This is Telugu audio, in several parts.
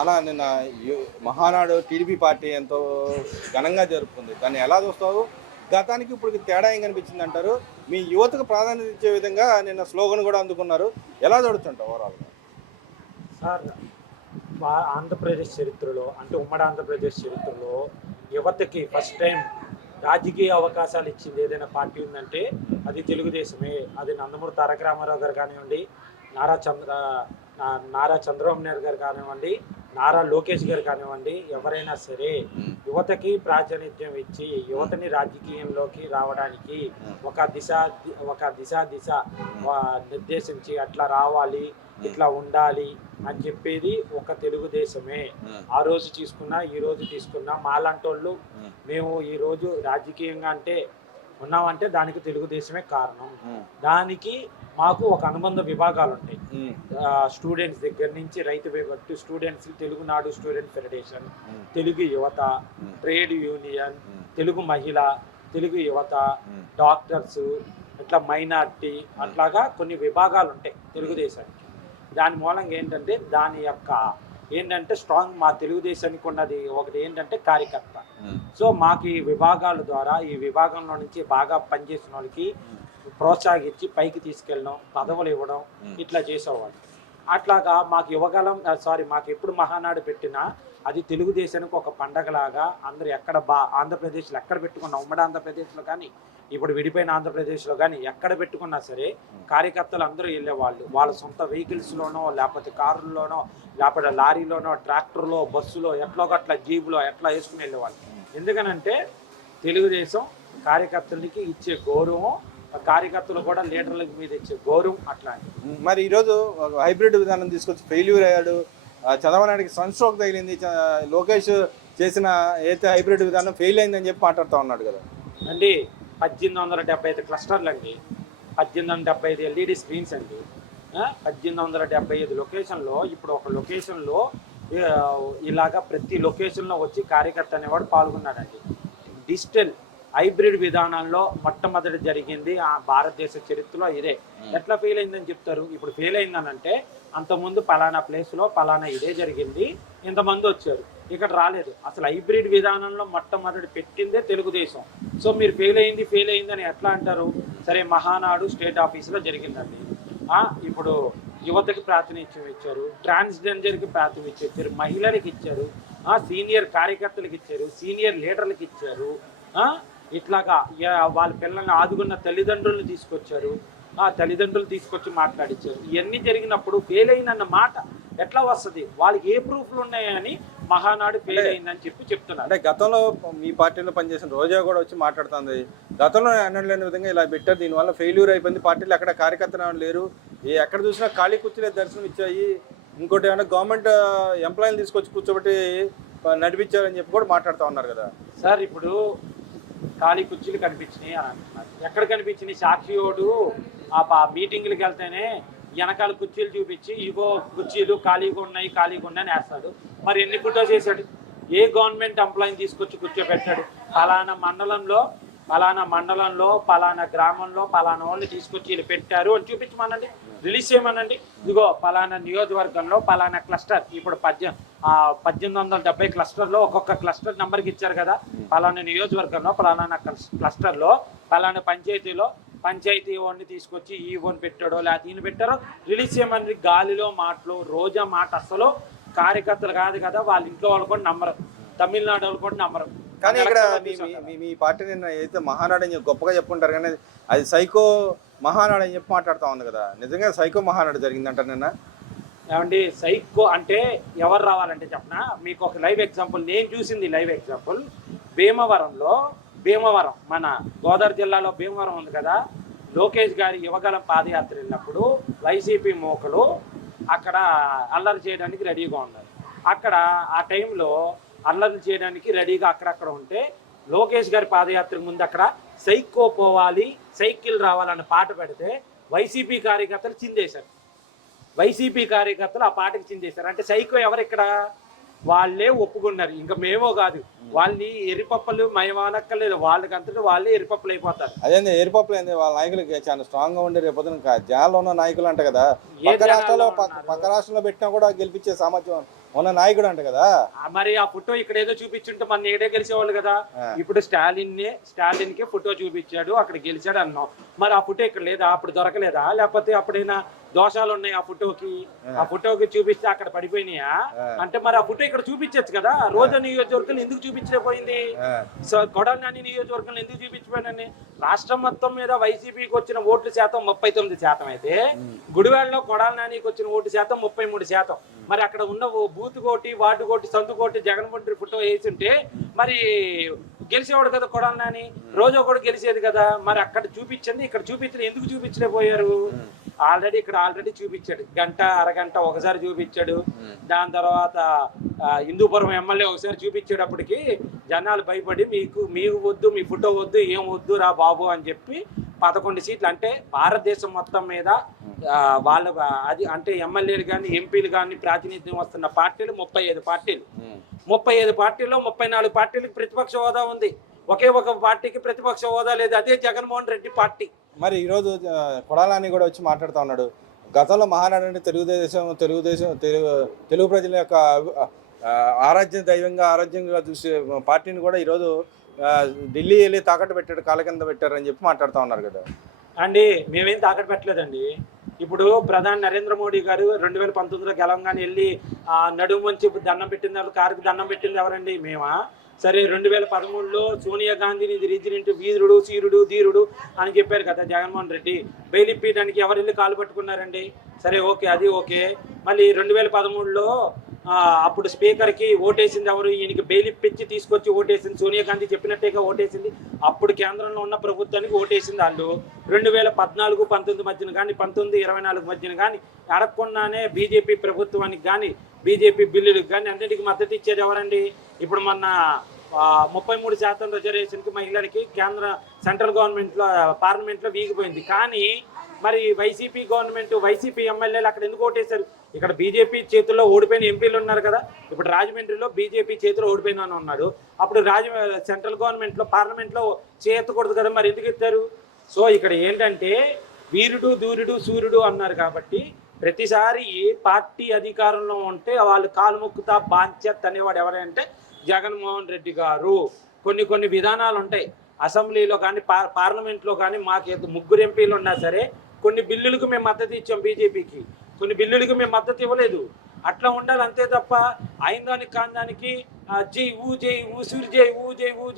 అలా నిన్న మహానాడు టీడీపీ పార్టీ ఎంతో ఘనంగా జరుపుకుంది. దాన్ని ఎలా చూస్తావు? గతానికి ఇప్పటికి తేడా ఏం కనిపించింది అంటారు? మీ యువతకు ప్రాధాన్యత ఇచ్చే విధంగా నిన్న స్లోగన్ కూడా అందుకున్నారు. ఎలా చూడొచ్చంటావు ఓవరాల్‌గా? సార్ ఆంధ్రప్రదేశ్ చరిత్రలో అంటే ఉమ్మడి ఆంధ్రప్రదేశ్ చరిత్రలో యువతకి ఫస్ట్ టైం రాజకీయ అవకాశాలు ఇచ్చింది ఏదైనా పార్టీ ఉందంటే అది తెలుగుదేశమే. అది నందమూరి తారక రామారావు గారు కానివ్వండి, నారా చంద్ర నారా చంద్రబాబు నాయుడు గారు కానివ్వండి, నారా లోకేష్ గారు కానివ్వండి, ఎవరైనా సరే యువతకి ప్రాతినిధ్యం ఇచ్చి యువతని రాజకీయంలోకి రావడానికి ఒక దిశ నిర్దేశించి అట్లా రావాలి, ఇట్లా ఉండాలి అని చెప్పేది ఒక తెలుగుదేశమే. ఆ రోజు తీసుకున్నా ఈ రోజు తీసుకున్నా మాలాంటోళ్ళు మేము ఈ రోజు రాజకీయంగా అంటే ఉన్నామంటే దానికి తెలుగుదేశమే కారణం. దానికి మాకు ఒక అనుబంధ విభాగాలు ఉంటాయి. స్టూడెంట్స్ దగ్గర నుంచి రైతు విభక్తి, students Telugunadu student federation, Telugu యువత, ట్రేడ్ యూనియన్, తెలుగు మహిళ, తెలుగు యువత, డాక్టర్స్, ఇట్లా మైనార్టీ, అట్లాగా కొన్ని విభాగాలు ఉంటాయి తెలుగుదేశానికి. దాని మూలంగా ఏంటంటే దాని యొక్క స్ట్రాంగ్ మా తెలుగుదేశానికి ఉన్నది ఒకటి ఏంటంటే కార్యకర్త. సో మాకు ఈ విభాగాల ద్వారా ఈ విభాగంలో నుంచి బాగా పనిచేసిన వాళ్ళకి ప్రోత్సహించి పైకి తీసుకెళ్ళడం, పదవులు ఇవ్వడం, ఇట్లా చేసేవాళ్ళు. అట్లాగా మాకు ఎప్పుడు మహానాడు పెట్టినా అది తెలుగుదేశానికి ఒక పండగలాగా అందరూ ఆంధ్రప్రదేశ్లో ఎక్కడ పెట్టుకున్నా, ఉమ్మడి ఆంధ్రప్రదేశ్లో కానీ ఇప్పుడు విడిపోయిన ఆంధ్రప్రదేశ్లో కానీ ఎక్కడ పెట్టుకున్నా సరే కార్యకర్తలు అందరూ వెళ్ళేవాళ్ళు. వాళ్ళ సొంత వెహికల్స్లోనో లేకపోతే కారుల్లోనో లేకపోతే లారీలోనో ట్రాక్టర్లో బస్సులో ఎట్లో గట్ల జీబులో ఎట్లా వేసుకుని వెళ్ళేవాళ్ళు. ఎందుకనంటే తెలుగుదేశం కార్యకర్తలకి ఇచ్చే గౌరవం, కార్యకర్తలు కూడా లీడర్ల మీద ఇచ్చే గౌరవం అట్లాంటి. మరి ఈరోజు హైబ్రిడ్ విధానం తీసుకొచ్చి ఫెయిల్యూర్ అయ్యాడు. చంద్రబాబు నాయుడికి సన్స్ట్రోక్ తగిలింది. లోకేష్ చేసిన ఏదైతే హైబ్రిడ్ విధానం ఫెయిల్ అయిందని చెప్పి మాట్లాడుతూ ఉన్నాడు కదా అండి. 1875 క్లస్టర్లు అండి, 1875 ఎల్ఈడి స్క్రీన్స్ అండి, 1875 లొకేషన్లో. ఇప్పుడు ఒక లొకేషన్లో ఇలాగా ప్రతి లొకేషన్లో వచ్చి కార్యకర్త అనేవాడు పాల్గొన్నాడండి. డిజిటల్ హైబ్రిడ్ విధానంలో మొట్టమొదటి జరిగింది ఆ భారతదేశ చరిత్రలో ఇదే. ఎట్లా ఫెయిల్ అయిందని చెప్తారు? ఇప్పుడు ఫెయిల్ అయిందనంటే అంతకుముందు పలానా ప్లేస్లో పలానా ఇదే జరిగింది, ఇంతమంది వచ్చారు, ఇక్కడ రాలేదు. అసలు హైబ్రిడ్ విధానంలో మొట్టమొదటి పెట్టిందే తెలుగుదేశం. సో మీరు ఫెయిల్ అయింది అని ఎట్లా అంటారు? సరే, మహానాడు స్టేట్ ఆఫీసులో జరిగిందండి. ఇప్పుడు యువతకి ప్రాతినిధ్యం ఇచ్చారు, ట్రాన్స్జెండర్కి ప్రాతినిధ్యం ఇచ్చారు, మహిళలకు ఇచ్చారు, సీనియర్ కార్యకర్తలకు ఇచ్చారు, సీనియర్ లీడర్లకు ఇచ్చారు, ఇట్లాగా వాళ్ళ పిల్లల్ని ఆదుకున్న తల్లిదండ్రులను తీసుకొచ్చారు, తల్లిదండ్రులు తీసుకొచ్చి మాట్లాడించారు. ఇవన్నీ జరిగినప్పుడు ఫెయిల్ అయిందన్న మాట ఎట్లా వస్తుంది? వాళ్ళకి ఏ ప్రూఫ్లు ఉన్నాయని మహానాడు ఫెయిల్ అయిందని చెప్తున్నారు. అంటే గతంలో మీ పార్టీలో పనిచేసిన రోజా కూడా వచ్చి మాట్లాడుతుంది, గతంలో అనలేని విధంగా ఇలా పెట్టారు, దీనివల్ల ఫెయిల్యూర్ అయిపోయింది, పార్టీలో ఎక్కడ కార్యకర్తలు లేరు, ఎక్కడ చూసినా ఖాళీ కూర్చునే దర్శనం ఇచ్చాయి, ఇంకోటి ఏమన్నా గవర్నమెంట్ ఎంప్లాయీని తీసుకొచ్చి కూర్చోబెట్టి నడిపించారని చెప్పి కూడా మాట్లాడుతూ ఉన్నారు కదా సార్. ఇప్పుడు ఖాళీ కుర్చీలు కనిపించినాయి అని అంటున్నారు. ఎక్కడ కనిపించినాయి? సాక్షియోడు ఆ మీటింగ్లకు వెళ్తేనే వెనకాల కుర్చీలు చూపించి ఇగో కుర్చీలు ఖాళీగా ఉన్నాయి అని వేస్తాడు. మరి ఎన్ని ఫోటోస్ చేశాడు? ఏ గవర్నమెంట్ ఎంప్లాయీని తీసుకొచ్చి కూర్చోబెట్టాడు? పలానా మండలంలో పలానా గ్రామంలో పలానా వాళ్ళని తీసుకొచ్చి వీళ్ళు పెట్టారు అని చూపించమనండి, రిలీజ్ చేయమనండి. ఇదిగో పలానా నియోజకవర్గంలో పలానా క్లస్టర్, ఇప్పుడు 1870 క్లస్టర్లో ఒక్కొక్క క్లస్టర్ నెంబర్కి ఇచ్చారు కదా. పలానా నియోజకవర్గంలో పలానా క్లస్టర్లో పలానా పంచాయతీ వాడిని తీసుకొచ్చి ఈ ఓన్ పెట్టాడో లేకపోతే ఈయన పెట్టారో రిలీజ్ చేయమని. గాలిలో మాటలు, రోజా మాట అసలు కార్యకర్తలు కాదు కదా, వాళ్ళ ఇంట్లో వాళ్ళు కూడా నమ్మరు, తమిళనాడు వాళ్ళు కూడా నమ్మరు. కానీ ఇక్కడ మీ పార్టీ నిన్న ఏదైతే మహానాడు అని గొప్పగా చెప్పుకుంటారు, కానీ అది సైకో మహానాడు అని చెప్పి మాట్లాడుతూ ఉంది కదా, నిజంగా సైకో మహానాడు జరిగిందంటారు నిన్న? ఏమండి, సైకో అంటే ఎవరు రావాలంటే చెప్పనా మీకు ఒక లైవ్ ఎగ్జాంపుల్. నేను చూసింది లైవ్ ఎగ్జాంపుల్ భీమవరం మన గోదావరి జిల్లాలో భీమవరం ఉంది కదా. లోకేష్ గారి యువగలం పాదయాత్ర వెళ్ళినప్పుడు వైసీపీ మోకలు అక్కడ అల్లరి చేయడానికి రెడీగా ఉన్నారు. అక్కడ ఆ టైంలో అల్లరి చేయడానికి రెడీగా అక్కడక్కడ ఉంటే లోకేష్ గారి పాదయాత్ర ముందు అక్కడ సైకో పోవాలి, సైకిల్ రావాలన్న పాట పెడితే వైసీపీ కార్యకర్తలు చిందేశారు. ఆ పాటకి చిందేశారు. అంటే సైకో ఎవరు ఇక్కడ? వాళ్ళే ఒప్పుకున్నారు. ఇంకా మేమో కాదు, వాళ్ళని ఎరిపప్పలు మయమానక్కర్లేదు, వాళ్ళకంతటా వాళ్ళే ఎరిపప్పులు అయిపోతారు. అదే ఎరిపప్పులు ఏంది? వాళ్ళ నాయకులకి చాలా స్ట్రాంగ్ గా ఉండే రేపు జనాల్లో ఉన్న నాయకులు అంట కదా, పక్క రాష్ట్రంలో పెట్టినా కూడా గెలిపించే సామర్థ్యం మొన్న నాయకుడు అంట కదా. మరి ఆ ఫోటో ఇక్కడ ఏదో చూపించుంటే మన ఏడే గెలిచేవాళ్ళు కదా. ఇప్పుడు స్టాలిన్ కి ఫోటో చూపించాడు, అక్కడ గెలిచాడు అన్నాం. మరి ఆ ఫోటో ఇక్కడ లేదా? అప్పుడు దొరకలేదా? లేకపోతే అప్పుడైనా దోషాలు ఉన్నాయి ఆ ఫోటోకి చూపిస్తే అక్కడ పడిపోయినాయా అంటే మరి ఆ ఫోటో ఇక్కడ చూపించచ్చు కదా. రోజా నియోజకవర్గం ఎందుకు చూపించలేకపోయింది? సో కొడాలి నాని నియోజకవర్గంలో ఎందుకు చూపించపోయినని? రాష్ట్రం మొత్తం మీద వైసీపీకి వచ్చిన ఓట్ల శాతం 39% అయితే గుడివాడలో కొడాలి నానికి వచ్చిన ఓటు శాతం 33%. మరి అక్కడ ఉన్న బూత్ కోటి, వార్డు కోటి, సందు కోటి జగన్మోహన్ రెడ్డి ఫోటో వేసింటే మరి గెలిచేవాడు కదా కొడాలి నాని, రోజా కూడా గెలిచేది కదా. మరి అక్కడ చూపించింది ఇక్కడ చూపించిన ఎందుకు చూపించలేకపోయారు? ఆల్రెడీ చూపించాడు, గంట అరగంట ఒకసారి చూపించాడు. దాని తర్వాత హిందూపురం ఎమ్మెల్యే ఒకసారి చూపించేటప్పటికి జనాలు భయపడి మీకు వద్దు, మీ ఫోటో వద్దు, ఏం వద్దు రా బాబు అని చెప్పి 11 సీట్లు అంటే భారతదేశం మొత్తం మీద వాళ్ళ అది అంటే ఎమ్మెల్యేలు కానీ ఎంపీలు కానీ ప్రాతినిధ్యం వస్తున్న పార్టీలు 35 పార్టీలు. 35 పార్టీల్లో 34 పార్టీలకు ప్రతిపక్ష హోదా ఉంది. ఒకే ఒక పార్టీకి ప్రతిపక్ష హోదా లేదు, అదే జగన్మోహన్ రెడ్డి పార్టీ. మరి ఈరోజు కొడాలని కూడా వచ్చి మాట్లాడుతూ ఉన్నాడు. గతంలో మహానాడు అంటే తెలుగు ప్రజల యొక్క ఆరాధ్యంగా చూసే పార్టీని కూడా ఈరోజు ఢిల్లీ వెళ్ళి తాకట్టు పెట్టాడు, కాళ్ళ కింద పెట్టారని చెప్పి మాట్లాడుతూ ఉన్నారు కదా అండి. మేమేం తాకట్టు పెట్టలేదండి. ఇప్పుడు ప్రధాని నరేంద్ర మోడీ గారు 2019లో గెలవంగానే వెళ్ళి నడుము వంచి దండం పెట్టింది ఎవరు? కారుకి దండం పెట్టింది ఎవరండి? మేమా? సరే 2013లో సోనియా గాంధీని రీజినెంట్ వీరుడు, సీరుడు, ధీరుడు అని చెప్పారు కదా జగన్మోహన్ రెడ్డి. బెయిల్ ఇప్పించడానికి ఎవరు వెళ్ళి కాలు పట్టుకున్నారండి? సరే ఓకే, అది ఓకే. మళ్ళీ 2013లో అప్పుడు స్పీకర్కి ఓటేసింది ఎవరు? ఈయనకి బెయిల్ ఇప్పించి తీసుకొచ్చి ఓటేసింది సోనియా గాంధీ, చెప్పినట్టేగా ఓటేసింది. అప్పుడు కేంద్రంలో ఉన్న ప్రభుత్వానికి ఓటేసింది వాళ్ళు. 2014, 19 మధ్యన కానీ 19, 24 మధ్యన కానీ అడగకుండానే బీజేపీ ప్రభుత్వానికి కానీ బీజేపీ బిల్లులకు కానీ అన్నిటికీ మద్దతు ఇచ్చేది ఎవరండి? ఇప్పుడు మొన్న 33% రిజర్వేషన్కి మహిళలకి సెంట్రల్ గవర్నమెంట్లో పార్లమెంట్లో వీగిపోయింది. కానీ మరి వైసీపీ గవర్నమెంట్, వైసీపీ ఎమ్మెల్యేలు అక్కడ ఎందుకు ఓటేశారు? ఇక్కడ బీజేపీ చేతుల్లో ఓడిపోయిన ఎంపీలు ఉన్నారు కదా. ఇప్పుడు రాజమండ్రిలో బీజేపీ చేతిలో ఓడిపోయిన ఉన్నాడు. అప్పుడు సెంట్రల్ గవర్నమెంట్లో పార్లమెంట్లో చేయకూడదు కదా, మరి ఎందుకు ఎత్తారు? సో ఇక్కడ ఏంటంటే వీరుడు, దూరుడు, సూర్యుడు అన్నారు కాబట్టి ప్రతిసారి ఏ పార్టీ అధికారంలో ఉంటే వాళ్ళు కాలు మొక్కుతా బాధ్యత అనేవాడు ఎవరంటే జగన్మోహన్ రెడ్డి గారు. కొన్ని విధానాలు ఉంటాయి అసెంబ్లీలో కానీ పార్లమెంట్లో కానీ. మాకు 3 ఎంపీలు ఉన్నా సరే కొన్ని బిల్లులకు మేము మద్దతు ఇచ్చాం బీజేపీకి, కొన్ని బిల్లులకు మేము మద్దతు ఇవ్వలేదు. అట్లా ఉండాలి అంతే తప్ప అయిన దానికి కాని దానికి జై ఊసూరు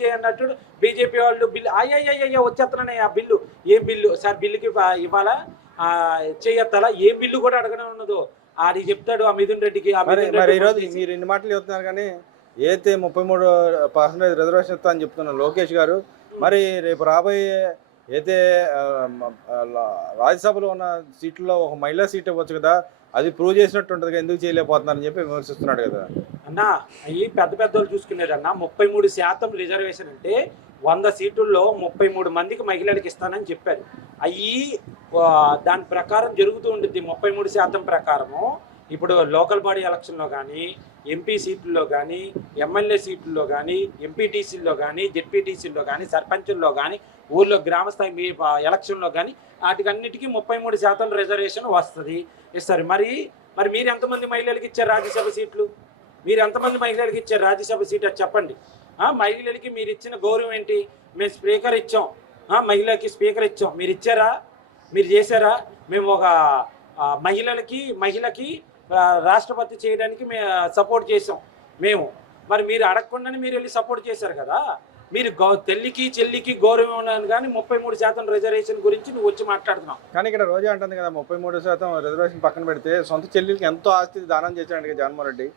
జై అన్నట్టు బీజేపీ వాళ్ళు బిల్లు అయ్యయ్యయ్య వచ్చేస్తున్నాయి. ఆ బిల్లు ఏం బిల్లు సార్? బిల్లుకి ఇవ్వాలా, చేయత్తాలా? ఏ బిల్లు కూడా అడగడం ఉన్నదో అది చెప్తాడు ఆ మిథున్ రెడ్డికి. మరి ఈరోజు మీరు ఇన్ని మాటలు చెప్తున్నారు కానీ ఏదైతే 33% రిజర్వేషన్ ఇస్తా అని చెప్తున్నారు లోకేష్ గారు, మరి రేపు రాబోయే అయితే రాజ్యసభలో ఉన్న సీట్లలో ఒక మహిళా సీట్ ఇవ్వచ్చు కదా, అది ప్రూవ్ చేసినట్టు ఉంటుంది, ఎందుకు చేయలేకపోతున్నారని చెప్పి విమర్శిస్తున్నాడు కదా అన్న. ఈ పెద్దోళ్ళు చూసుకునేదన్న 33% రిజర్వేషన్ అంటే 100 సీటుల్లో 33 మందికి మహిళలకు ఇస్తానని చెప్పారు. అవి దాని ప్రకారం జరుగుతూ ఉంటుంది. 33% ప్రకారము ఇప్పుడు లోకల్ బాడీ ఎలక్షన్లో కానీ, ఎంపీ సీట్లలో కానీ, ఎమ్మెల్యే సీట్లలో కానీ, ఎంపీటీసీల్లో కానీ, జెడ్పీటీసీల్లో కానీ, సర్పంచుల్లో కానీ, ఊళ్ళో గ్రామస్థాయి ఎలక్షన్లో కానీ వాటికన్నిటికీ 33% రిజర్వేషన్ వస్తుంది, ఇస్తారు. మరి మీరు ఎంతమంది మహిళలకు ఇచ్చారు రాజ్యసభ సీట్లు? మీరు ఎంతమంది మహిళలకు ఇచ్చారు రాజ్యసభ సీట్ అది చెప్పండి. మహిళలకి మీరు ఇచ్చిన గౌరవం ఏంటి? మేము స్పీకర్ ఇచ్చాం, మహిళకి స్పీకర్ ఇచ్చాం, మీరు ఇచ్చారా? మీరు చేశారా? మేము ఒక మహిళకి రాష్ట్రపతి చేయడానికి మేము సపోర్ట్ చేసాం మేము. మరి మీరు అడగకుండానే మీరు వెళ్ళి సపోర్ట్ చేశారు కదా. మీరు తల్లికి చెల్లికి గౌరవం ఉన్నాను కానీ 33% రిజర్వేషన్ గురించి నువ్వు వచ్చి మాట్లాడుతున్నావు. కానీ ఇక్కడ రోజా అంటుంది కదా 33% రిజర్వేషన్ పక్కన పెడితే సొంత చెల్లికి ఎంతో ఆస్తి దానం చేశాడు జగన్మోహన్ రెడ్డి.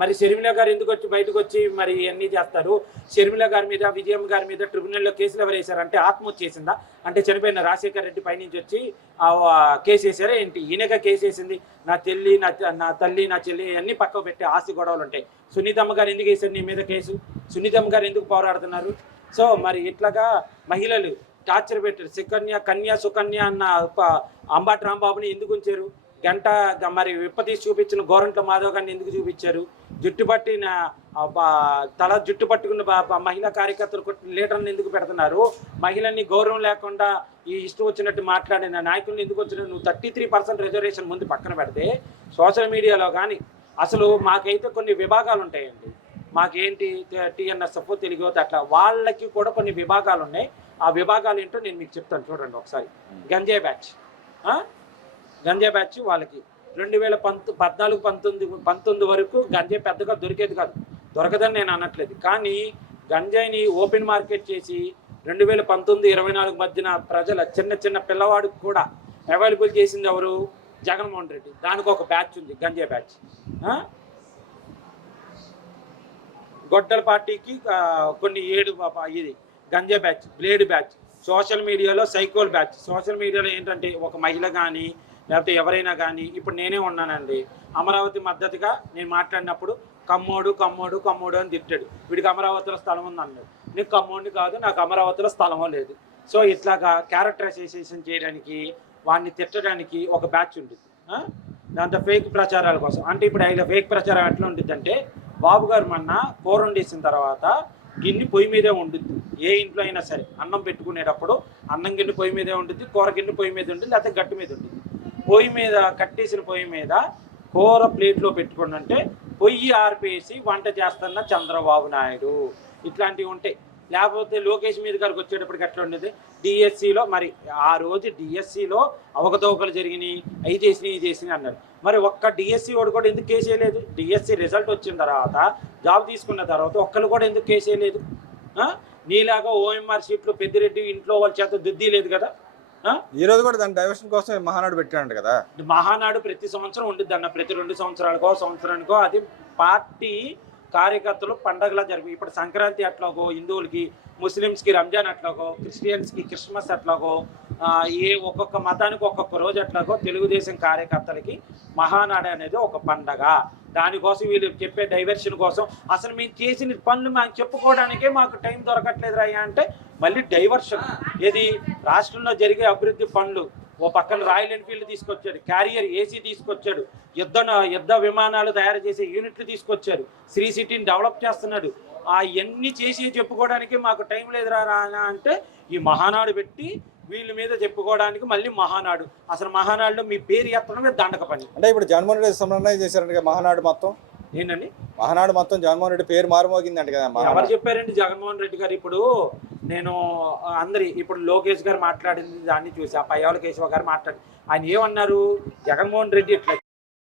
మరి షర్మిల గారు ఎందుకు వచ్చి బయటకు వచ్చి మరి అన్నీ చేస్తారు? షర్మిల గారి మీద, విజయం గారి మీద ట్రిబ్యునల్లో కేసులు ఎవరు వేశారంటే ఆత్మహత్య చేసిందా? అంటే చనిపోయిన రాజశేఖర రెడ్డి పైనుంచి వచ్చి కేసు వేసారా ఏంటి? ఈయనగా కేసు వేసింది. నా తల్లి నా చెల్లి అన్నీ పక్కకు పెట్టి ఆస్తి గొడవలు ఉంటాయి. సునీతమ్మ గారు ఎందుకు వేశారు నీ మీద కేసు? సునీతమ్మ గారు ఎందుకు పోరాడుతున్నారు? సో మరి ఇట్లాగా మహిళలు టార్చర్ పెట్టారు. సుకన్య అన్న అంబాటి రాంబాబుని ఎందుకు ఉంచారు? గంట మరి విప్పతీసి చూపించిన గోరంట్ల మాధవ్ గారిని ఎందుకు చూపించారు? జుట్టు పట్టుకున్న మహిళా కార్యకర్తలు లీడర్ని ఎందుకు పెడుతున్నారు? మహిళల్ని గౌరవం లేకుండా ఈ ఇష్టం వచ్చినట్టు మాట్లాడిన నాయకుల్ని ఎందుకు వచ్చిన? నువ్వు 33% రిజర్వేషన్ ముందు పక్కన పెడితే సోషల్ మీడియాలో కానీ అసలు మాకైతే కొన్ని విభాగాలు ఉంటాయండి. మాకేంటి టీఎన్ఎస్ఎఫ్, తెలుగు అట్లా వాళ్ళకి కూడా కొన్ని విభాగాలు ఉన్నాయి. ఆ విభాగాలు ఏంటో నేను మీకు చెప్తాను చూడండి ఒకసారి. గంజాయి బ్యాచ్, గంజాయి బ్యాచ్ వాళ్ళకి 2014-19 వరకు గంజాయి పెద్దగా దొరికేది కాదు. దొరకదని నేను అనట్లేదు, కానీ గంజాయిని ఓపెన్ మార్కెట్ చేసి 2019-24 మధ్యన ప్రజల చిన్న పిల్లవాడికి కూడా అవైలబుల్ చేసింది ఎవరు? జగన్మోహన్ రెడ్డి. దానికి ఒక బ్యాచ్ ఉంది, గంజాయి బ్యాచ్. గొడ్డల పార్టీకి కొన్ని 7 ఇది గంజాయి బ్యాచ్, బ్లేడ్ బ్యాచ్. సోషల్ మీడియాలో సైకోల్ బ్యాచ్. సోషల్ మీడియాలో ఏంటంటే ఒక మహిళ కానీ లేకపోతే ఎవరైనా కానీ, ఇప్పుడు నేనే ఉన్నానండి, అమరావతి మద్దతుగా నేను మాట్లాడినప్పుడు కమ్మోడు కమ్మోడు కమ్మోడు అని తిట్టాడు. వీడికి అమరావతిలో స్థలం ఉంది అన్నాడు. నీకు కమ్మోడిని కాదు, నాకు అమరావతిలో స్థలమో లేదు. సో ఇట్లాగా క్యారెక్టరైజేషన్ చేయడానికి, వాడిని తిట్టడానికి ఒక బ్యాచ్ ఉంటుంది. దాంతో ఫేక్ ప్రచారాల కోసం. అంటే ఇప్పుడు ఇలా ఫేక్ ప్రచారం ఎట్లా ఉంటుందంటే, బాబు గారు మొన్న కూర వండేసిన తర్వాత గిన్నె పొయ్యి మీదే ఉంటుంది. ఏ ఇంట్లో అయినా సరే అన్నం పెట్టుకునేటప్పుడు అన్నం గిన్నె పొయ్యి మీదే ఉంటుంది, కూర గిన్నె పొయ్యి మీద ఉంటుంది, లేకపోతే గట్టు మీద ఉంటుంది. పొయ్యి మీద కట్టేసిన పొయ్యి మీద కూర ప్లేట్లో పెట్టుకోండి అంటే పొయ్యి ఆర్పేసి వంట చేస్తున్న చంద్రబాబు నాయుడు. ఇట్లాంటివి ఉంటాయి. లేకపోతే లోకేష్ మీద గారికి వచ్చేటప్పటికి ఎట్లా ఉండేది, డిఎస్సిలో మరి ఆ రోజు డిఎస్సిలో అవకతవకలు జరిగినాయి, అవి చేసినాయి అన్నాడు. మరి ఒక్క డిఎస్సి వాడు కూడా ఎందుకు కేసు వేయలేదు? డిఎస్సి రిజల్ట్ వచ్చిన తర్వాత, జాబ్ తీసుకున్న తర్వాత ఒక్కరు కూడా ఎందుకు కేసు వేయలేదు? నీలాగా ఓఎంఆర్ షీట్లు పెద్దిరెడ్డి ఇంట్లో వాళ్ళ చేత దుద్ది లేదు కదా. ఈ రోజు కూడా దాని డైవర్షన్ కోసం మహానాడు పెట్టాడు కదా. మహానాడు ప్రతి సంవత్సరం ఉంటుంది అన్న, ప్రతి 2 సంవత్సరాలకో సంవత్సరానికో. అది పార్టీ కార్యకర్తలు పండగలా జరిపి, ఇప్పుడు సంక్రాంతి అట్లాగో హిందువులకి, ముస్లిమ్స్కి రంజాన్ అట్లాగో, క్రిస్టియన్స్కి క్రిస్మస్ అట్లాగో, ఒక్కొక్క మతానికి ఒక్కొక్క రోజు అట్లాగో తెలుగుదేశం కార్యకర్తలకి మహానాడు అనేది ఒక పండగ. దానికోసం వీళ్ళు చెప్పే డైవర్షన్ కోసం అసలు మేము చేసిన పనులు మాకు చెప్పుకోవడానికే మాకు టైం దొరకట్లేదు అయ్యా అంటే మళ్ళీ డైవర్షన్. ఏది రాష్ట్రంలో జరిగే అభివృద్ధి పనులు, ఓ పక్కన రాయల్ ఎన్ఫీల్డ్ తీసుకొచ్చాడు, క్యారియర్ ఏసీ తీసుకొచ్చాడు, యుద్ధ విమానాలు తయారు చేసే యూనిట్లు తీసుకొచ్చారు, శ్రీ సిటీని డెవలప్ చేస్తున్నాడు. అవన్నీ చేసి చెప్పుకోవడానికి మాకు టైం లేదురా అంటే ఈ మహానాడు పెట్టి వీళ్ళ మీద చెప్పుకోవడానికి మళ్ళీ మహానాడు. అసలు మహానాడులో మీ పేరు ఎత్తడమే దండక పని. అంటే ఇప్పుడు జగన్మోహన్ రెడ్డి సమన్వయం చేశారంటే మహానాడు మొత్తం ఏంటండి, మహానాడు మొత్తం జగన్మోహన్ రెడ్డి పేరు మారుమోగిందంట కదా. ఎవరు చెప్పారండి జగన్మోహన్ రెడ్డి గారు? ఇప్పుడు నేను ఇప్పుడు లోకేష్ గారు మాట్లాడింది దాన్ని చూసి, ఆ పయ్యావుల కేశవ గారు మాట్లాడి ఆయన ఏమన్నారు, జగన్మోహన్ రెడ్డి ఇట్లా